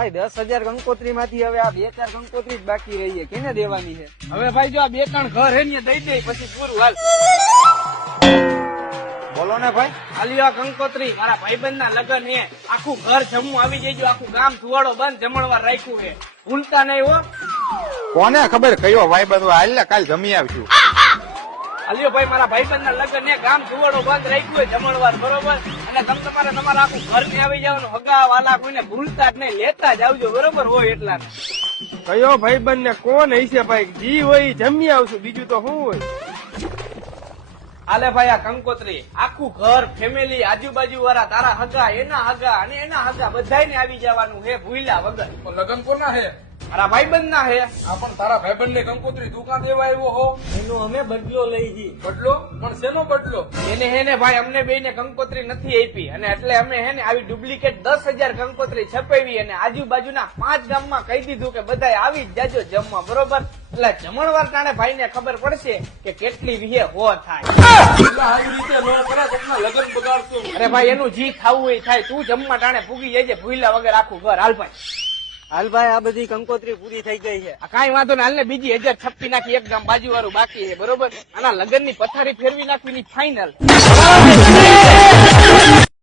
ભાઈ 10,000 કંકોત્રી માંથી હવે આ 2-4 કંકોત્રી જ બાકી રહી છે, કેને દેવાની છે? હવે ભાઈ જો આ 2-3 ઘર હે ને દઈ દે પછી પૂરું હાલ. બોલો ને ભાઈ. આલ્યો આ કંકોત્રી મારા ભાઈબંધ ના લગન હે, આખું ઘર જમવું આવી જઈજો, આખું ગામ સુવાડો બંધ જમણવાર રાખ્યું હે, ભૂલતા નહીં હો. કોને ખબર કયો ભાઈ બધું હાલ ને કાલ જમી આવશું. આલ્યો ભાઈ મારા ભાઈબંધ ના લગન હે, ગામ સુવાડો બંધ રાખ્યું હે જમણવાર, બરોબર? અને તમારે તમારા આખું ઘર ને આવી જવાનું, હગા વાલા કોઈને ભૂલતા જ નહીં, લેતા જ આવજો, બરોબર હોય એટલા. કયો ભાઈબંધ ને કોણ હશે ભાઈ? જી હોય જમી આવશું, બીજું તો શું હોય? હાલે ભાઈ આ કંકોત્રી આખું ઘર ફેમિલી આજુબાજુ વાળા તારા હગા એના હગા અને એના હગા બધાને આવી જવાનું હે ભૂલ્યા વગર. લગન કોના હે? મારા ભાઈબંધ ના હે. આ પણ તારા ભાઈબંધ ને કંકોત્રી દુકાન દેવા આવ્યો હો. એનો અમે બદલો લઈ જઈ. બદલો? પણ શેનો બદલો? એને હે ને ભાઈ અમને બે ને કંકોત્રી નથી આપી અને એટલે અમે હે ને આવી ડુપ્લિકેટ 10,000 કંકોત્રી છપાવી અને આજુબાજુના 5 ગામમાં કહી દીધું કે બધા આવી જ જાજો જમવા, બરોબર? એટલે જમણવાર ટાણે ભાઈ ને ખબર પડશે કે કેટલી વિહે હો થાય. આવી રીતે નો કરે તમને લગન બગાડશો. અરે ભાઈ એનું જી ખાવું એ થાય, તું જમવા ટાણે ભૂગી જજે ભૂલ્યા વગર આખું ઘર. હાલ ભાઈ. હાલ ભાઈ, આ બધી કંકોત્રી પૂરી થઈ ગઈ છે. કઈ વાંધો ને, હાલ ને બીજી 1000 છપ્પી નાખી, એક ગામ બાજુ વાળું બાકી છે, બરોબર? આના લગન ની પથારી ફેરવી નાખવી ની ફાઈનલ.